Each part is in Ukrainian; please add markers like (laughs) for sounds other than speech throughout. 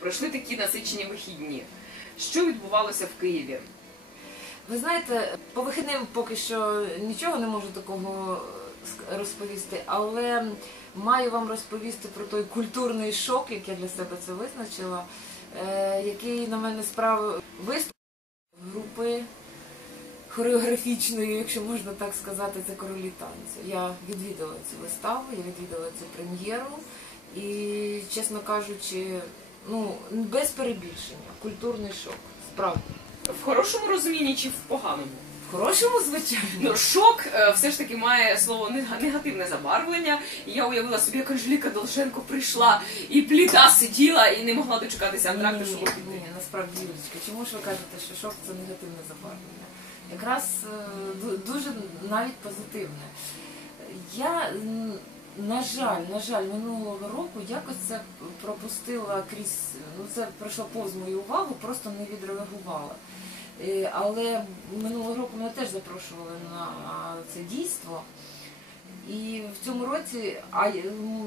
Пройшли такі насичені вихідні. Що відбувалося в Києві? Ви знаєте, по вихідним поки що нічого не можу такого е, розповісти, але маю вам розповісти про той культурний шок, як я для себе це визначила, е, який на мене справив виступ групи хореографічної, якщо можна так сказати, це королі танцю. Я відвідала цю виставу, я відвідала цю прем'єру і, чесно кажучи, ну без перебільшення, культурний шок. Справді. В хорошому розумінні чи в поганому? Хорошому, звичайно. Ну, шок е, все ж таки має слово негативне забарвлення. І я уявила собі, як Анжеліка Долженко прийшла і пліта сиділа і не могла дочекатися антракту, щоб піти. ні, насправді, Юлічка, чому ж ви кажете, що шок це негативне забарвлення? Якраз е, дуже навіть позитивне. Я, на жаль, на жаль, минулого року якось це пропустила крізь, ну це пройшло повз мою увагу, просто не відреагувала. Е, Але минулого року мене теж запрошували на це дійство. І в цьому році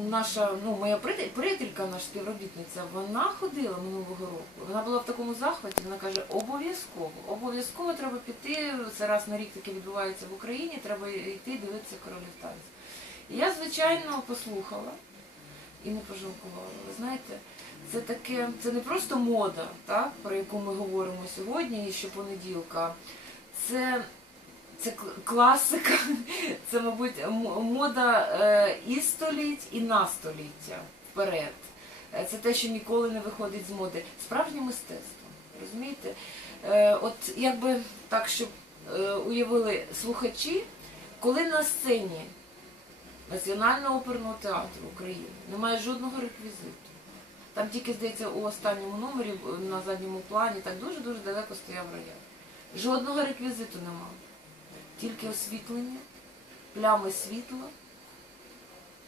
наша, ну моя приятель- приятелька, наша співробітниця, вона ходила минулого року. Вона була в такому захваті. Вона каже: обов'язково, обов'язково треба піти. Це раз на рік таке відбувається в Україні. Треба йти дивитися королів танців. І я, звичайно, послухала і не пожалкувала. Ви знаєте, це таке, це не просто мода, так, про яку ми говоримо сьогодні, і щопонеділка. Це це класика, (laughs) це, мабуть, мода е, і століть, і на століття вперед. Е, Це те, що ніколи не виходить з моди. Справжнє мистецтво. Розумієте? Е, от якби так, щоб уявили слухачі, коли на сцені Національного оперного театру України немає жодного реквізиту. Там тільки, здається, у останньому номері на задньому плані так дуже-дуже далеко стояв рояль. Жодного реквізиту немає тільки освітлення, плями світла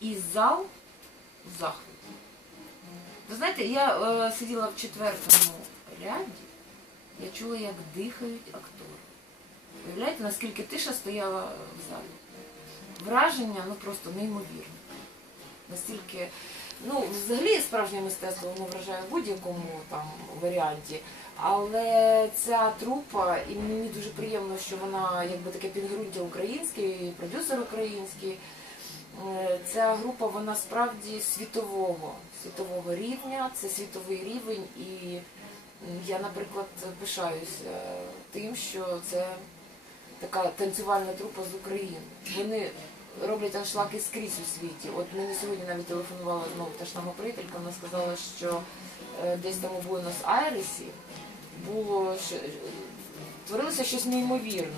і зал в захваті. Ви знаєте, я е, сиділа в четвертому ряді, я чула, як дихають актори. Уявляєте, наскільки тиша стояла в залі? Враження ну просто неймовірне. Настільки, ну, взагалі справжнє мистецтво воно вражає в будь-якому там варіанті. Але ця трупа, і мені дуже приємно, що вона якби таке підґрунтя українське, і продюсер український. Е, Ця група вона справді світового, світового рівня, це світовий рівень, і я, наприклад, пишаюся тим, що це така танцювальна трупа з України. Вони роблять аншлаги скрізь у світі. От мені сьогодні навіть телефонувала знову та ж сама приятелька, вона сказала, що е, десь там у Буенос-Айресі було творилося щось неймовірне.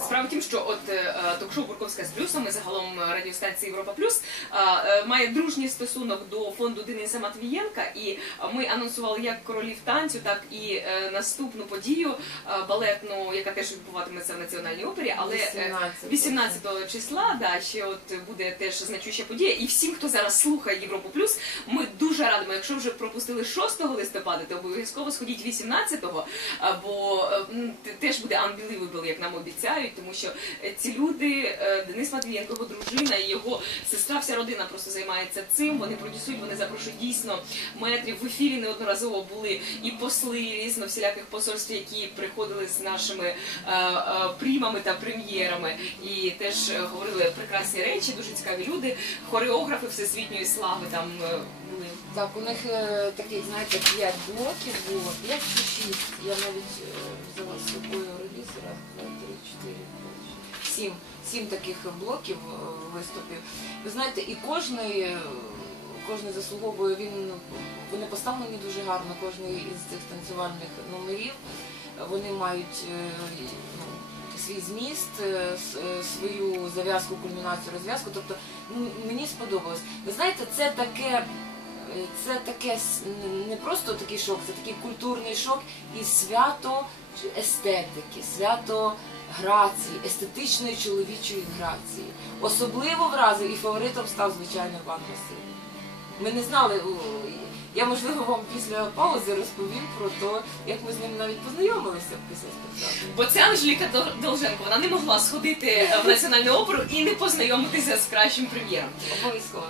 Справа в тім, що от е, ток-шоу Бурковська з плюсом і загалом радіостанції Європа Плюс е, має дружній стосунок до фонду Дениса Матвієнка, і ми анонсували як королів танцю, так і е, наступну подію е, балетну, яка теж відбуватиметься в національній опері, але е, 18. 18 числа, да, ще от буде теж значуща подія. І всім, хто зараз слухає Європу Плюс, ми дуже радимо. Якщо вже пропустили 6 листопада, то обов'язково сходіть 18-го, бо е, теж буде unbelievable, як нам обіцяють, тому що е, ці люди, е, Денис Матвієнко, його дружина і його сестра, вся родина просто займається цим. Вони продюсують, вони запрошують дійсно метрів. В ефірі неодноразово були і посли різно всіляких посольств, які приходили з нашими е, приймами та прем'єрами, і теж говорили прекрасні речі, дуже цікаві люди, хореографи всесвітньої слави там були. Так, у них таких, знаєте, п'ять блоків було, п'ять чи шість. Я навіть взяла з собою раз, два, три, чотири, сім. Сім таких блоків е, виступів. Ви знаєте, і кожний, е, кожний заслуговує, він, вони поставлені дуже гарно, кожний із цих танцювальних номерів. Вони мають е, ну, свій зміст, свою зав'язку, кульмінацію, розв'язку. Тобто мені сподобалось. Ви знаєте, це таке. Це таке не просто такий шок, це такий культурний шок і свято естетики, свято грації, естетичної чоловічої грації. Особливо вразив і фаворитом став звичайно Іван Васильович. Ми не знали, Я можливо вам після паузи розповім про те, як ми з ним навіть познайомилися після спектаклю. Бо ця Анжеліка Долженко, вона не могла сходити в національну оперу і не познайомитися з кращим прем'єром. Обов'язково.